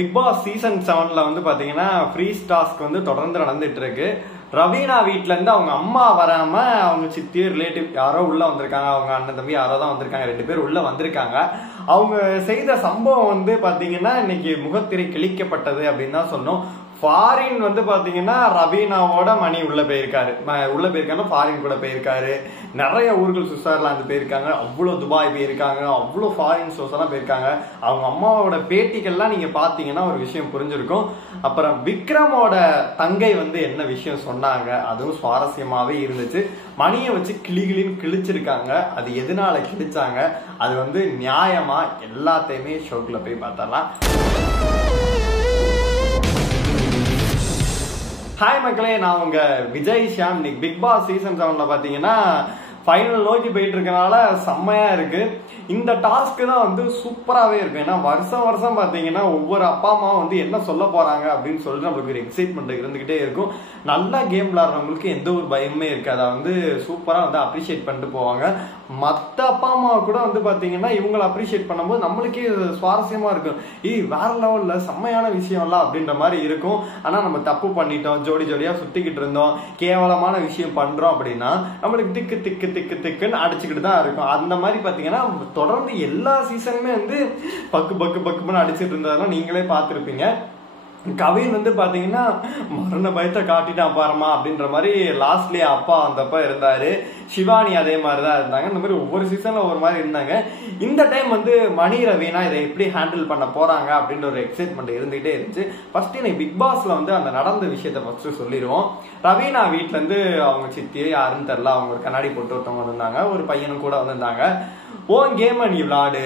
Big Boss season 7ல வந்து பாத்தீங்கன்னா freeze task வந்து தொடர்ந்து நடந்துட்டு இருக்கு. ரவீனா வீட்ல இருந்து அவங்க அம்மா வராம அவங்க சித்தி ரிலேட்டிவ் யாரோ உள்ள வந்திருக்காங்க, அவங்க அண்ணன் தம்பி யாரோ தான் வந்திருக்காங்க, 2 பேர் உள்ள வந்திருக்காங்க. அவங்க செய்த சம்பவம் வந்து பாத்தீங்கன்னா இன்னைக்கு முகத்திரை கிழிக்கப்பட்டது அப்படின்னு தான் சொன்னோம். ஃபாரின் வந்து பாத்தீங்கன்னா ரவீனாவோட மணி உள்ள போயிருக்காரு, ஃபாரின் கூட போயிருக்காரு. நிறைய ஊர்கள் சுவிட்சர்லாந்து போயிருக்காங்க, அவ்வளவு துபாய் போயிருக்காங்க, அவ்வளவு ஃபாரின் ஷோஸ் எல்லாம் போயிருக்காங்க. அவங்க அம்மாவோட பேட்டிகள்லாம் நீங்க பாத்தீங்கன்னா ஒரு விஷயம் புரிஞ்சிருக்கும். அப்புறம் விக்ரமோட தங்கை வந்து என்ன விஷயம் சொன்னாங்க, அதுவும் சுவாரஸ்யமாவே இருந்துச்சு. மணியை வச்சு கிளிகளின்னு கிழிச்சிருக்காங்க. அது எதனால கிழிச்சாங்க, அது வந்து நியாயமா, எல்லாத்தையுமே ஷோக்குள்ள போய் பார்த்தரலாம். ஹாய் மக்களே, நான் உங்க விஜய் ஷியாம். இன்னைக்கு பிக் பாஸ் சீசன் 7ல பாத்தீங்கன்னா ஃபைனல் நோக்கி போயிட்டு இருக்கனால செம்மையா இருக்கு. இந்த டாஸ்க் தான் வந்து சூப்பராகவே இருக்கும். ஏன்னா வருஷம் பாத்தீங்கன்னா ஒவ்வொரு அப்பா அம்மா வந்து என்ன சொல்ல போறாங்க அப்படின்னு சொல்லிட்டு நம்மளுக்கு ஒரு எக்ஸைட்மெண்ட் இருந்துகிட்டே இருக்கும். நல்லா கேம் விளையாடுறவங்களுக்கு எந்த ஒரு பயமே இருக்கு. அதை வந்து சூப்பரா வந்து அப்ரிஷியேட் பண்ணிட்டு போவாங்க. மற்ற அப்பா அம்மா கூட வந்து பாத்தீங்கன்னா இவங்களை அப்ரிஷியேட் பண்ணும்போது நம்மளுக்கே சுவாரஸ்யமா இருக்கும். வேற லெவல்ல செம்மையான விஷயம்ல அப்படின்ற மாதிரி இருக்கும். ஆனா நம்ம தப்பு பண்ணிட்டோம், ஜோடியா சுத்திக்கிட்டு இருந்தோம், கேவலமான விஷயம் பண்றோம் அப்படின்னா நம்மளுக்கு திக்குன்னு அடிச்சுக்கிட்டு தான் இருக்கும். அந்த மாதிரி பாத்தீங்கன்னா தொடர்ந்து எல்லா சீசனுமே வந்து பக்குன்னு அடிச்சுட்டு இருந்ததெல்லாம் நீங்களே பார்த்திருப்பீங்க. கவின் வந்து பாத்தீங்கன்னா மரண பயத்தை காட்டிட்டான் பாருமா அப்படின்ற மாதிரி லாஸ்ட்லயே அப்பா வந்தப்ப இருந்தாரு. சிவானி அதே மாதிரிதான் இருந்தாங்க. இந்த மாதிரி ஒவ்வொரு சீசன்ல ஒவ்வொரு மாதிரி இருந்தாங்க. இந்த டைம் வந்து மணி ரவீனா இதை எப்படி ஹேண்டில் பண்ண போறாங்க அப்படின்ற ஒரு எக்ஸைட்மெண்ட் இருந்துகிட்டே இருந்துச்சு. ஃபர்ஸ்ட் இன்னைக்கு பிக் பாஸ்ல வந்து அந்த நடந்த விஷயத்த ஃபர்ஸ்ட் சொல்லிடுவோம். ரவீனா வீட்டுல இருந்து அவங்க சித்தி யாருன்னு தெரியல, அவங்க ஒரு கண்ணாடி போட்டு ஒருத்தவங்க வந்திருந்தாங்க, ஒரு பையனும் கூட வந்திருந்தாங்க. ஓன் கேம் நீ விளாடு,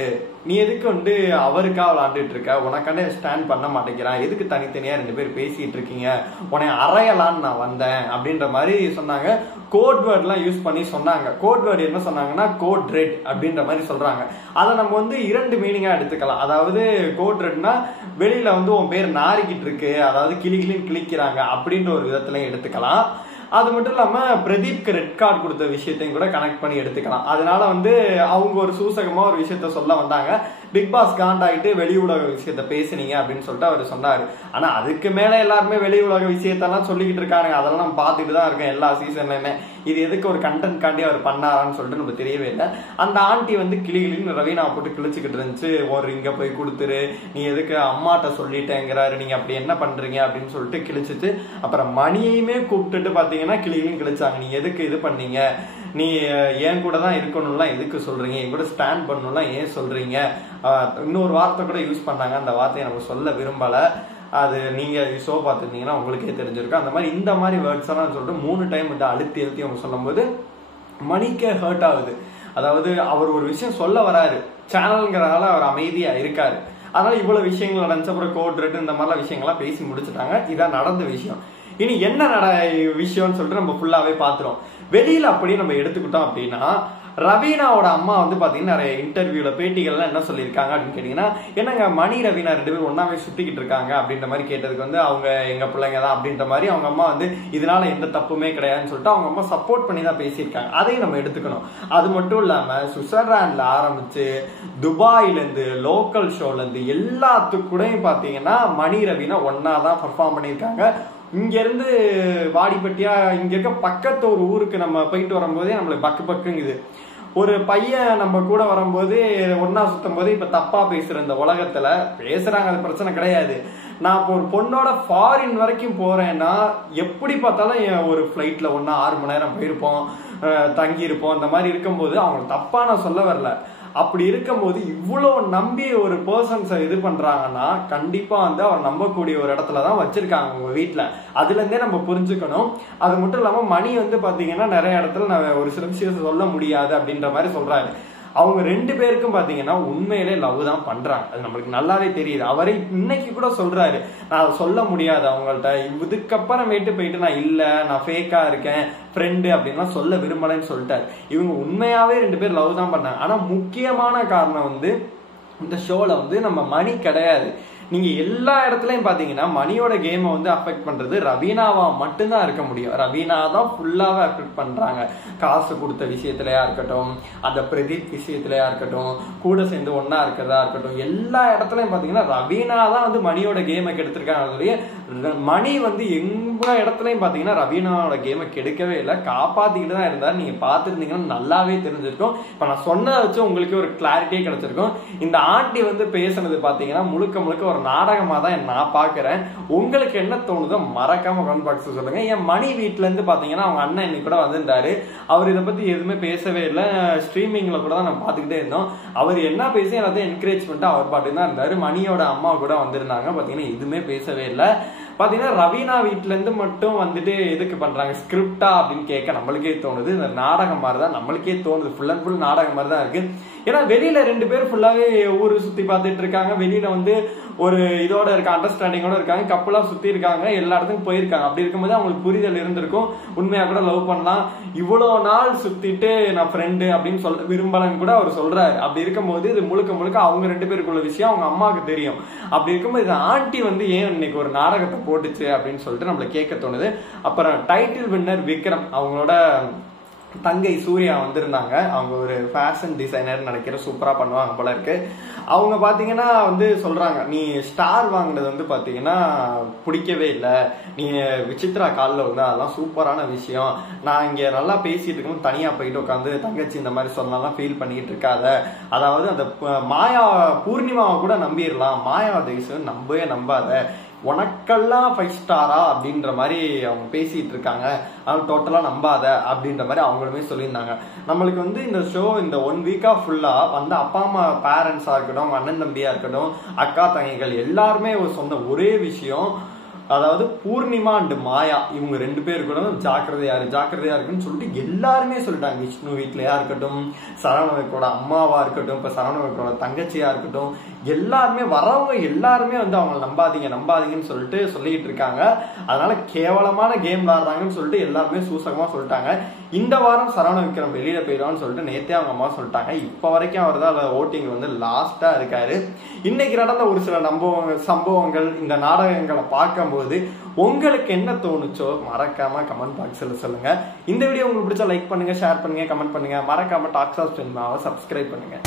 நீ எதுக்கு வந்து அவருக்கா விளாண்டுட்டு இருக்க, உனக்காண்டே ஸ்டாண்ட் பண்ண மாட்டேங்கிறான், எதுக்கு தனித்தனியா 2 பேர் பேசிட்டு இருக்கீங்க, உன்னை அறையலான்னு நான் வந்தேன் அப்படின்ற மாதிரி சொன்னாங்க. கோட் வேர்ட் எல்லாம் யூஸ் பண்ணி சொன்னாங்க. கோட் வேர்டு என்ன சொன்னாங்கன்னா கோட் ரெட் அப்படின்ற மாதிரி சொல்றாங்க. அதை நம்ம வந்து 2 மீனிங்கா எடுத்துக்கலாம். அதாவது கோட் ரெட்னா வெளியில வந்து உன் பேர் நாரிக்கிட்டு இருக்கு, அதாவது கிளின்னு கிளிக்கிறாங்க அப்படின்ற ஒரு விதத்துல எடுத்துக்கலாம். அது மட்டும் இல்லாம பிரதீப்க்கு ரெட் கார்டு கொடுத்த விஷயத்தையும் கூட கனெக்ட் பண்ணி எடுத்துக்கலாம். அதனால வந்து அவங்க ஒரு சூசகமா ஒரு விஷயத்த சொல்ல வந்தாங்க. பிக் பாஸ் காண்டாயிட்டு வெளி உலக விஷயத்த பேசுனீங்க அப்படின்னு சொல்லிட்டு அவர் சொன்னாரு. ஆனா அதுக்கு மேல எல்லாருமே வெளி உலக விஷயத்தெல்லாம் சொல்லிக்கிட்டு இருக்காங்க. அதெல்லாம் நம்ம பார்த்துட்டு தான் இருக்கோம் எல்லா சீசன்லயுமே. இது எதுக்கு ஒரு கண்டென்ட் காண்டி அவர் பண்ணாரான்னு சொல்லிட்டு நம்ம தெரியவே இல்லை. அந்த ஆண்டி வந்து கிளின்னு ரவீனா போட்டு கிழிச்சுக்கிட்டு இருந்துச்சு. ஒரு இங்க போய் கொடுத்துரு, நீ எதுக்கு அம்மாட்ட சொல்லிட்டேங்கிறாரு, நீங்க அப்படி என்ன பண்றீங்க அப்படின்னு சொல்லிட்டு கிழிச்சிட்டு அப்புறம் மணியையுமே கூப்பிட்டுட்டு பாத்தீங்கன்னா கிளின்னு கிழிச்சாங்க. நீ எதுக்கு இது பண்ணீங்க, நீ என் கூட தான் இருக்கணும்லாம் எதுக்கு சொல்றீங்க, என் கூட ஸ்டாண்ட் பண்ணணும்லாம் ஏன் சொல்றீங்க, இன்னொரு வார்த்தை கூட யூஸ் பண்ணாங்க. அந்த வார்த்தையை நம்ம சொல்ல விரும்பல. அது நீங்க ஷோ பார்த்துருந்தீங்கன்னா உங்களுக்கே தெரிஞ்சிருக்கும். அந்த மாதிரி இந்த மாதிரி வேர்ட்ஸ் எல்லாம் சொல்லிட்டு 3 டைம் வந்து அழுத்தி அவங்க சொல்லும் போது மணிக்கே ஹர்ட் ஆகுது. அதாவது அவர் ஒரு விஷயம் சொல்ல வராரு, சேனல்ங்கிறதால அவர் அமைதியா இருக்காரு. அதனால இவ்வளவு விஷயங்கள் நடந்துச்சு. அப்புறம் கோட் ரெட் இந்த மாதிரிலாம் விஷயங்கள்லாம் பேசி முடிச்சுட்டாங்க. இதான் நடந்த விஷயம். இனி என்ன விஷயம்னு சொல்லிட்டு நம்ம ஃபுல்லாவே பாத்துறோம். வெளியில அப்படி நம்ம எடுத்துக்கிட்டோம் அப்படின்னா ரவீனாவோட அம்மா வந்து பாத்தீங்கன்னா நிறைய இன்டர்வியூல பேட்டிகள்லாம் என்ன சொல்லியிருக்காங்க அப்படின்னு கேட்டீங்கன்னா, என்னங்க மணி ரவீனா 2 பேரும் ஒன்னாவே சுத்திக்கிட்டு இருக்காங்க அப்படின்ற மாதிரி கேட்டதுக்கு வந்து அவங்க எங்க பிள்ளைங்க தான் அப்படின்ற மாதிரி அவங்க அம்மா வந்து இதனால எந்த தப்புமே கிடையாதுன்னு சொல்லிட்டு அவங்க அம்மா சப்போர்ட் பண்ணி தான் பேசியிருக்காங்க. அதையும் நம்ம எடுத்துக்கணும். அது மட்டும் இல்லாம சுவிட்சர்லாந்துல ஆரம்பிச்சு துபாயில இருந்து லோக்கல் ஷோல இருந்து எல்லாத்துக்கூடையும் பாத்தீங்கன்னா மணி ரவீனா ஒன்னாதான் பெர்ஃபார்ம் பண்ணியிருக்காங்க. இங்க இருந்து வாடிப்பட்டியா இங்க இருக்க பக்கத்து ஒரு ஊருக்கு நம்ம போயிட்டு வரும்போதே நம்மளுக்கு பக்குங்குது. ஒரு பையன் நம்ம கூட வரும்போது ஒன்னா சுத்தும் போது இப்ப தப்பா பேசுற இந்த உலகத்துல பேசுறாங்க, அது பிரச்சனை கிடையாது. நான் இப்போ ஒரு பொண்ணோட ஃபாரின் வரைக்கும் போறேன்னா எப்படி பார்த்தாலும் ஒரு ஃபிளைட்ல ஒன்னா 6 மணி நேரம் போயிருப்போம், தங்கி இருப்போம். அந்த மாதிரி இருக்கும்போது அவங்க தப்பா நான் சொல்ல வரல. அப்படி இருக்கும்போது இவ்வளவு நம்பி ஒரு பர்சன்ஸை இது பண்றாங்கன்னா கண்டிப்பா வந்து அவர் நம்பக்கூடிய ஒரு இடத்துலதான் வச்சிருக்காங்க உங்க வீட்டுல. அதுல இருந்தே நம்ம புரிஞ்சுக்கணும். அது மட்டும் இல்லாம மணி வந்து பாத்தீங்கன்னா நிறைய இடத்துல நான் ஒரு சில விஷயத்தை சொல்ல முடியாது அப்படின்ற மாதிரி சொல்றாரு. அவங்க 2 பேருக்கும் பாத்தீங்கன்னா உண்மையிலே லவ் தான் பண்றாங்க. அது நம்மளுக்கு நல்லாவே தெரியுது. அவரை இன்னைக்கு கூட சொல்றாரு, நான் சொல்ல முடியாது அவங்கள்ட்ட, இதுக்கப்புறமேட்டு போயிட்டு நான் இல்ல நான் ஃபேக்கா இருக்கேன் ஃப்ரெண்டு அப்படின்னா சொல்ல விரும்பலன்னு சொல்லிட்டாரு. இவங்க உண்மையாவே 2 பேர் லவ் தான் பண்ணாங்க. ஆனா முக்கியமான காரணம் வந்து இந்த ஷோல வந்து நம்ம மணி கிடையாது. நீங்க எல்லா இடத்துலயும் பாத்தீங்கன்னா மணியோட கேமை வந்து அஃபெக்ட் பண்றது ரவீனாவா மட்டும்தான் இருக்க முடியும். ரவீனா தான் ஃபுல்லாவே அஃபெக்ட் பண்றாங்க. காசு கொடுத்த விஷயத்திலயா இருக்கட்டும், அந்த பிரதீப் விஷயத்திலயா இருக்கட்டும், கூட சேர்ந்து ஒன்னா இருக்கிறதா இருக்கட்டும், எல்லா இடத்துலயும் பாத்தீங்கன்னா ரவீனா தான் வந்து மணியோட கேமை கெடுத்திருக்காங்க. மணி வந்து எங்க இடத்துலயும் பாத்தீங்கன்னா ரவீனாவோட கேமை கெடுக்கவே இல்லை, காப்பாத்திக்கிட்டு தான் இருந்தாரு. நீங்க பாத்துருந்தீங்கன்னா நல்லாவே தெரிஞ்சிருக்கும். இப்ப நான் சொன்னதை வச்சு உங்களுக்கு ஒரு கிளாரிட்டியே கிடைச்சிருக்கும். இந்த ஆண்டி வந்து பேசுனது பாத்தீங்கன்னா முழுக்க முழுக்க ஒரு நாடகமா தான் நான் பாக்குறேன். உங்களுக்கு என்ன தோணுதோ மறக்காம கமெண்ட் பாக்ஸ் சொல்லுங்க. என் மணி வீட்டுல இருந்து பாத்தீங்கன்னா அவங்க அண்ணன் இன்னைக்கு கூட வந்திருந்தாரு. அவர் இதை பத்தி எதுவுமே பேசவே இல்லை. ஸ்ட்ரீமிங்ல கூட தான் நம்ம பாத்துக்கிட்டே இருந்தோம். அவர் என்ன பேசி எல்லாத்தையும் என்கரேஜ் பண்ணிட்டு அவர் பாட்டு தான் இருந்தாரு. மணியோட அம்மா கூட வந்திருந்தாங்க. பாத்தீங்கன்னா எதுவுமே பேசவே இல்லை. பாத்தீங்கன்னா ரவீனா வீட்டுல இருந்து மட்டும் வந்துட்டு எதுக்கு பண்றாங்க ஸ்கிரிப்டா அப்படின்னு கேட்க நம்மளுக்கே தோணுது. இந்த நாடகம் மாதிரிதான் நம்மளுக்கே தோணுது. ஃபுல் அண்ட் ஃபுல் நாடகம் மாதிரி தான் இருக்கு. ஏன்னா வெளியில 2 பேரும் ஃபுல்லாவே ஊரு சுத்தி பார்த்துட்டு இருக்காங்க. வெளியில வந்து ஒரு இதோட இருக்க அண்டர்ஸ்டாண்டிங்கோட இருக்காங்க. கப்பலா சுத்தி இருக்காங்க. எல்லா இடத்துக்கும் போயிருக்காங்க. அப்படி இருக்கும்போது அவங்களுக்கு புரிதல் இருந்திருக்கும். உண்மையா கூட லவ் பண்ணலாம். இவ்வளவு நாள் சுத்திட்டு நான் ஃப்ரெண்டு அப்படின்னு சொல்ல விரும்பலன்னு கூட அவர் சொல்றாரு. அப்படி இருக்கும்போது இது முழுக்க முழுக்க அவங்க 2 பேருக்குள்ள விஷயம் அவங்க அம்மாவுக்கு தெரியும். அப்படி இருக்கும்போது இது ஆண்டி வந்து ஏன் இன்னைக்கு ஒரு நாடகத்தை போட்டுச்சு அப்படின்னு சொல்லிட்டு நம்மள கேட்க தோணுது. அப்புறம் டைட்டில் வின்னர் விக்ரம் அவங்களோட தங்கை சூர்யா வந்திருந்தாங்க. அவங்க ஒரு ஃபேஷன் டிசைனர் நினைக்கிற சூப்பரா பண்ணுவாங்க போல இருக்கு. அவங்க பாத்தீங்கன்னா வந்து சொல்றாங்க, நீ ஸ்டார் வாங்கினது வந்து பாத்தீங்கன்னா பிடிக்கவே இல்லை, நீ விசித்ரா காலில் வந்து அதெல்லாம் சூப்பரான விஷயம். நான் இங்க நல்லா பேசிட்டு இருக்கணும், தனியா போயிட்டு உட்காந்து தங்கச்சி இந்த மாதிரி சொன்னாலாம் ஃபீல் பண்ணிட்டு இருக்காத. அதாவது அந்த மாயா பூர்ணிமாவை கூட நம்பிடலாம், மாயா தேசம் நம்பவே நம்பாத, உனக்கெல்லாம் 5 ஸ்டாரா அப்படின்ற மாதிரி அவங்க பேசிட்டு இருக்காங்க, அவங்க டோட்டலா நம்பாத அப்படின்ற மாதிரி அவங்களுமே சொல்லியிருந்தாங்க. நம்மளுக்கு வந்து இந்த ஷோ இந்த 1 வீக்கா ஃபுல்லா வந்து அப்பா அம்மா பேரண்ட்ஸா இருக்கட்டும், அவங்க அண்ணன் தம்பியா இருக்கட்டும், அக்கா தங்கைகள் எல்லாருமே சொன்ன ஒரே விஷயம், அதாவது பூர்ணிமா அண்ட் மாயா இவங்க 2 பேர் கூட ஜாக்கிரதையா இருக்குன்னு சொல்லிட்டு எல்லாருமே சொல்லிட்டாங்க. விஷ்ணு வீட்லயா இருக்கட்டும், சரவணனுக்கோட அம்மாவா இருக்கட்டும், இப்ப சரவணனுக்கோட தங்கச்சியா இருக்கட்டும், எல்லாருமே வரவங்க எல்லாருமே வந்து அவங்க நம்பாதீங்கன்னு சொல்லிட்டு சொல்லிட்டு இருக்காங்க. அதனால கேவலமான கேம் விளாடுறாங்கன்னு சொல்லிட்டு எல்லாருமே சூசகமா சொல்லிட்டாங்க. இந்த வாரம் சரவண விக்ரம் வெளியில போயிடுவான்னு சொல்லிட்டு நேத்தே அவங்க அம்மா சொல்லிட்டாங்க. இப்ப வரைக்கும் அவர் தான் ஓட்டிங் வந்து லாஸ்டா இருக்காரு. இன்னைக்கு நடந்த ஒரு சில சம்பவங்கள் இந்த நாடகங்களை பார்க்கும்போது உங்களுக்கு என்ன தோணுச்சோ மறக்காம கமெண்ட் பாக்ஸ்ல சொல்லுங்க. இந்த வீடியோ உங்களுக்கு பிடிச்சா லைக் பண்ணுங்க, ஷேர் பண்ணுங்க, கமெண்ட் பண்ணுங்க. மறக்காம டாக்ஸ் ஆஃப் சினிமாவை சப்ஸ்கிரைப் பண்ணுங்க.